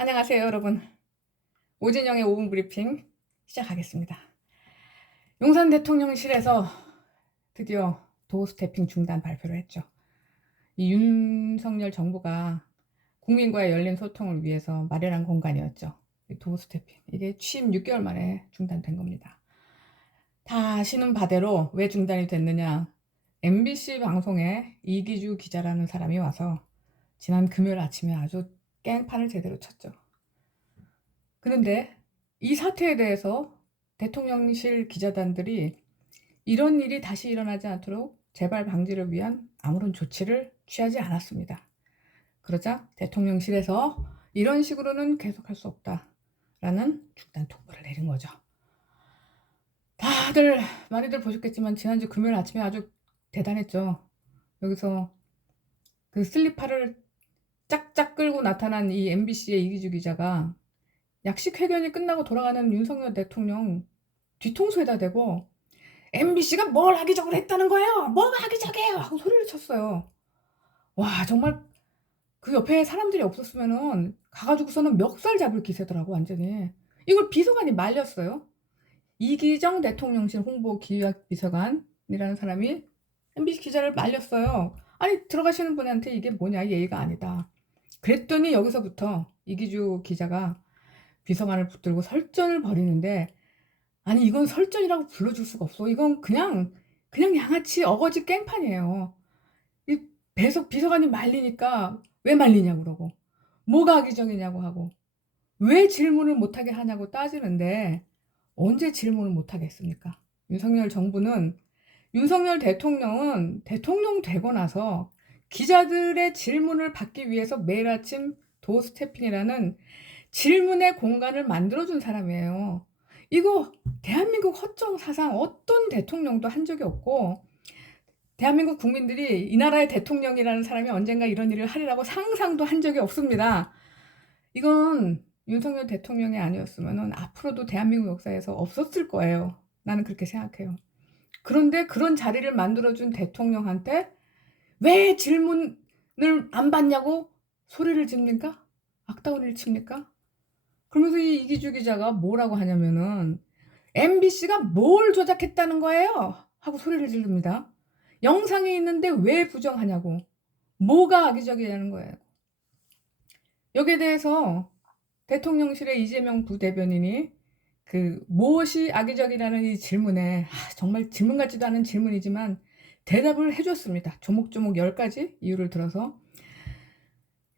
안녕하세요, 여러분. 오진영의 5분 브리핑 시작하겠습니다. 용산 대통령실에서 드디어 도어 스태핑 중단 발표를 했죠. 이 윤석열 정부가 국민과의 열린 소통을 위해서 마련한 공간이었죠. 도어 스태핑. 이게 취임 6개월 만에 중단된 겁니다. 다 아시는 바대로 왜 중단이 됐느냐. MBC 방송에 이기주 기자라는 사람이 와서 지난 금요일 아침에 아주 깽판을 제대로 쳤죠. 그런데 이 사태에 대해서 대통령실 기자단들이 이런 일이 다시 일어나지 않도록 재발 방지를 위한 아무런 조치를 취하지 않았습니다. 그러자 대통령실에서 이런 식으로는 계속할 수 없다라는 중단 통보를 내린 거죠. 다들 많이들 보셨겠지만 지난주 금요일 아침에 아주 대단했죠. 여기서 그 슬리퍼를 짝짝 끌고 나타난 이 MBC의 이기주 기자가 약식 회견이 끝나고 돌아가는 윤석열 대통령 뒤통수에다 대고 MBC가 뭘 악의적으로 했다는 거예요? 뭐가 악의적이에요? 하고 소리를 쳤어요. 와, 정말 그 옆에 사람들이 없었으면은 가가지고서는 멱살 잡을 기세더라고, 완전히. 이걸 비서관이 말렸어요. 이기정 대통령실 홍보기획비서관이라는 사람이 MBC 기자를 말렸어요. 아니, 들어가시는 분한테 이게 뭐냐, 예의가 아니다. 그랬더니 여기서부터 이기주 기자가 비서관을 붙들고 설전을 벌이는데, 아니 이건 설전이라고 불러줄 수가 없어. 이건 그냥 양아치 어거지 깽판이에요. 이 비서관이 말리니까 왜 말리냐고 그러고, 뭐가 악의적이냐고 하고, 왜 질문을 못하게 하냐고 따지는데 언제 질문을 못하겠습니까? 윤석열 대통령은 대통령 되고 나서 기자들의 질문을 받기 위해서 매일 아침 도어 스태핑이라는 질문의 공간을 만들어준 사람이에요. 이거 대한민국 헌정 사상 어떤 대통령도 한 적이 없고, 대한민국 국민들이 이 나라의 대통령이라는 사람이 언젠가 이런 일을 하리라고 상상도 한 적이 없습니다. 이건 윤석열 대통령이 아니었으면 앞으로도 대한민국 역사에서 없었을 거예요. 나는 그렇게 생각해요. 그런데 그런 자리를 만들어준 대통령한테 왜 질문을 안 받냐고 소리를 집니까? 악다구리를 칩니까? 그러면서 이 이기주 기자가 뭐라고 하냐면은 MBC가 뭘 조작했다는 거예요? 하고 소리를 지릅니다. 영상이 있는데 왜 부정하냐고. 뭐가 악의적이냐는 거예요. 여기에 대해서 대통령실의 이재명 부대변인이 그 무엇이 악의적이라는 이 질문에 정말 질문 같지도 않은 질문이지만 대답을 해줬습니다. 조목조목 10가지 이유를 들어서.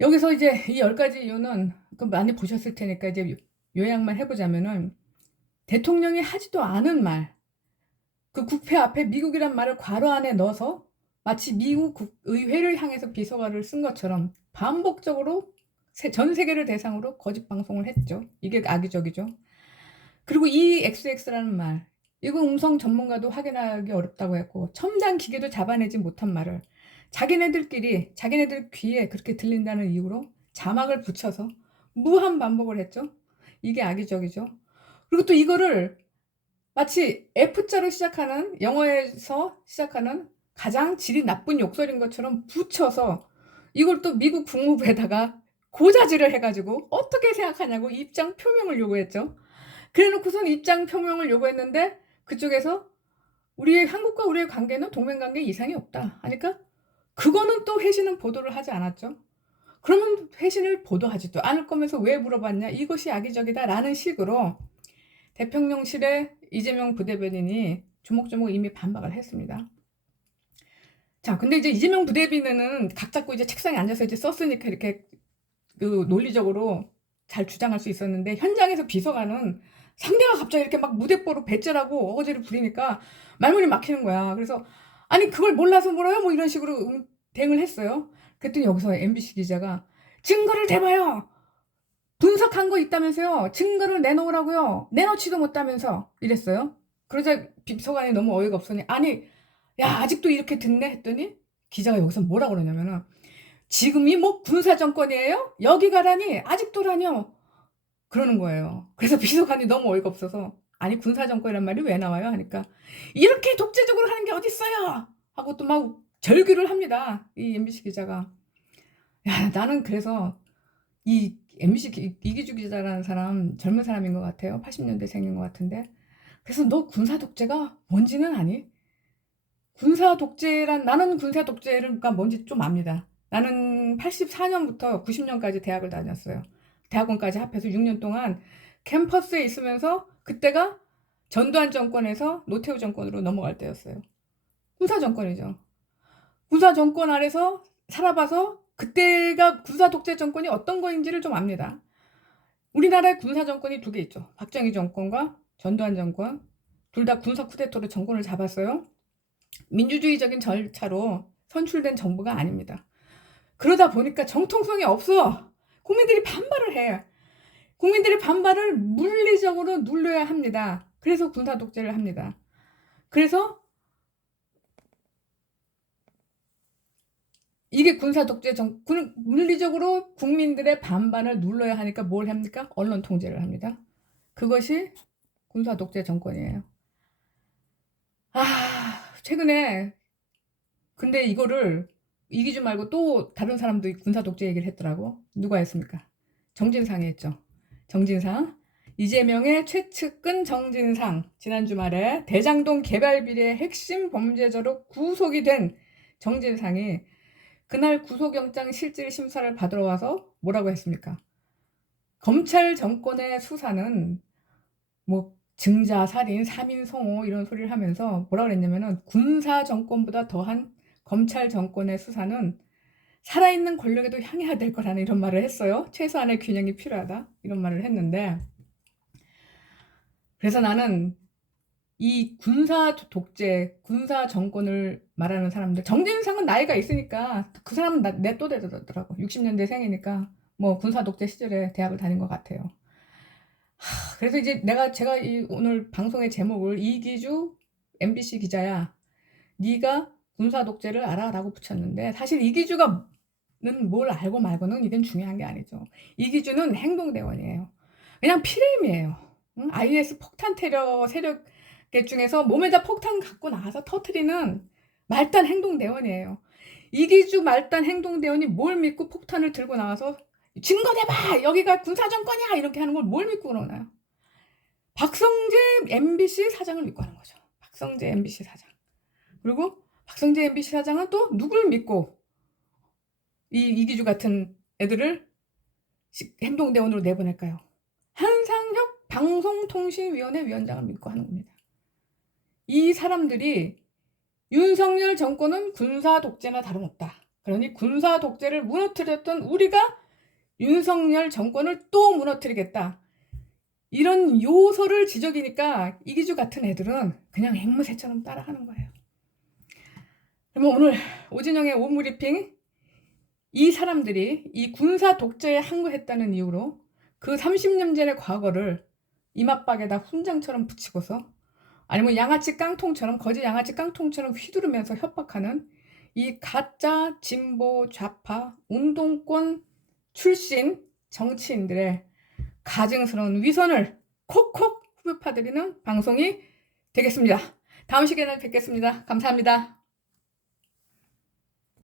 여기서 이제 이 10가지 이유는 많이 보셨을 테니까 이제 요약만 해보자면은, 대통령이 하지도 않은 말, 그 국회 앞에 미국이란 말을 괄호 안에 넣어서 마치 미국 의회를 향해서 비서관을 쓴 것처럼 반복적으로 전 세계를 대상으로 거짓 방송을 했죠. 이게 악의적이죠. 그리고 EXX라는 말, 이거 음성 전문가도 확인하기 어렵다고 했고 첨단 기계도 잡아내지 못한 말을 자기네들 귀에 그렇게 들린다는 이유로 자막을 붙여서 무한 반복을 했죠. 이게 악의적이죠. 그리고 또 이거를 마치 F자로 시작하는, 영어에서 시작하는 가장 질이 나쁜 욕설인 것처럼 붙여서 이걸 또 미국 국무부에다가 고자질을 해가지고 어떻게 생각하냐고 입장 표명을 요구했죠. 그래 놓고선 입장 표명을 요구했는데 그쪽에서 한국과 우리의 관계는 동맹관계 이상이 없다 하니까 그거는 또 회신은 보도를 하지 않았죠. 그러면 회신을 보도하지도 않을 거면서 왜 물어봤냐, 이것이 악의적이다 라는 식으로 대통령실의 이재명 부대변인이 조목조목 이미 반박을 했습니다. 자, 근데 이제 이재명 부대변인은 각 잡고 이제 책상에 앉아서 이제 썼으니까 이렇게 그 논리적으로 잘 주장할 수 있었는데, 현장에서 비서관은 상대가 갑자기 이렇게 막 무대뽀로 배째라고 어거지를 부리니까 말문이 막히는 거야. 그래서 아니 그걸 몰라서 물어요? 뭐 이런 식으로 대응을 했어요. 그랬더니 여기서 MBC 기자가 증거를 대봐요. 분석한 거 있다면서요. 증거를 내놓으라고요. 내놓지도 못하면서 이랬어요. 그러자 비서관이 너무 어이가 없으니 아니 야 아직도 이렇게 듣네 했더니 기자가 여기서 뭐라 그러냐면은 지금이 뭐 군사정권이에요? 여기 가라니 아직도라뇨 그러는 거예요. 그래서 비서관이 너무 어이가 없어서 아니 군사정권이란 말이 왜 나와요? 하니까 이렇게 독재적으로 하는 게 어딨어요? 하고 또 막 절규를 합니다. 이 MBC 기자가. 야 나는 그래서 이 MBC 이기주 기자라는 사람 젊은 사람인 것 같아요. 80년대생인 것 같은데. 그래서 너 군사 독재가 뭔지는 아니? 나는 군사 독재가 뭔지 좀 압니다. 나는 84년부터 90년까지 대학을 다녔어요. 대학원까지 합해서 6년 동안 캠퍼스에 있으면서 그때가 전두환 정권에서 노태우 정권으로 넘어갈 때였어요. 군사 정권이죠. 군사 정권 아래서 살아봐서 그때가 군사 독재 정권이 어떤 거인지를 좀 압니다. 우리나라에 군사 정권이 두 개 있죠. 박정희 정권과 전두환 정권. 둘 다 군사 쿠데타로 정권을 잡았어요. 민주주의적인 절차로 선출된 정부가 아닙니다. 그러다 보니까 정통성이 없어. 국민들이 반발을 해. 국민들의 반발을 물리적으로 눌러야 합니다. 그래서 군사 독재를 합니다. 그래서 이게 군사 독재 물리적으로 국민들의 반발을 눌러야 하니까 뭘 합니까? 언론 통제를 합니다. 그것이 군사 독재 정권이에요. 최근에 근데 이거를 이기주 말고 또 다른 사람도 군사 독재 얘기를 했더라고. 누가 했습니까? 정진상이 했죠. 정진상. 이재명의 최측근 정진상. 지난 주말에 대장동 개발 비리의 핵심 범죄자로 구속이 된 정진상이 그날 구속영장 실질 심사를 받으러 와서 뭐라고 했습니까? 검찰 정권의 수사는 뭐 증자, 살인, 사민, 성호 이런 소리를 하면서 뭐라 그랬냐면은 군사 정권보다 더한 검찰 정권의 수사는 살아있는 권력에도 향해야 될 거라는 이런 말을 했어요. 최소한의 균형이 필요하다 이런 말을 했는데, 그래서 나는 이 군사 독재, 군사 정권을 말하는 사람들, 정진상은 나이가 있으니까 그 사람은 내 또래더라고. 60년대 생이니까 뭐 군사 독재 시절에 대학을 다닌 것 같아요. 그래서 이제 제가 오늘 방송의 제목을 이기주 MBC 기자야, 네가 군사 독재를 알아? 라고 붙였는데, 사실 이기주가 뭘 알고 말고는 이건 중요한 게 아니죠. 이기주는 행동대원이에요. 그냥 피레임이에요. 응? IS 폭탄 테러 세력 중에서 몸에다 폭탄 갖고 나와서 터트리는 말단 행동대원이에요. 이기주 말단 행동대원이 뭘 믿고 폭탄을 들고 나와서 증거 대봐! 여기가 군사정권이야! 이렇게 하는 걸 뭘 믿고 그러나요? 박성재 MBC 사장을 믿고 하는 거죠. 박성재 MBC 사장. 그리고 박성재 MBC 사장은 또 누굴 믿고 이기주 같은 애들을 행동대원으로 내보낼까요? 한상혁 방송통신위원회 위원장을 믿고 하는 겁니다. 이 사람들이 윤석열 정권은 군사 독재나 다름없다. 그러니 군사 독재를 무너뜨렸던 우리가 윤석열 정권을 또 무너뜨리겠다. 이런 요소를 지적이니까 이기주 같은 애들은 그냥 앵무새처럼 따라하는 거예요. 그러면 오늘 오진영의 오므리핑, 이 사람들이 이 군사 독재에 항거했다는 이유로 그 30년 전의 과거를 이맛박에다 훈장처럼 붙이고서, 아니면 양아치 깡통처럼, 거짓 양아치 깡통처럼 휘두르면서 협박하는 이 가짜 진보 좌파 운동권 출신 정치인들의 가증스러운 위선을 콕콕 후벼파드리는 방송이 되겠습니다. 다음 시간에 뵙겠습니다. 감사합니다.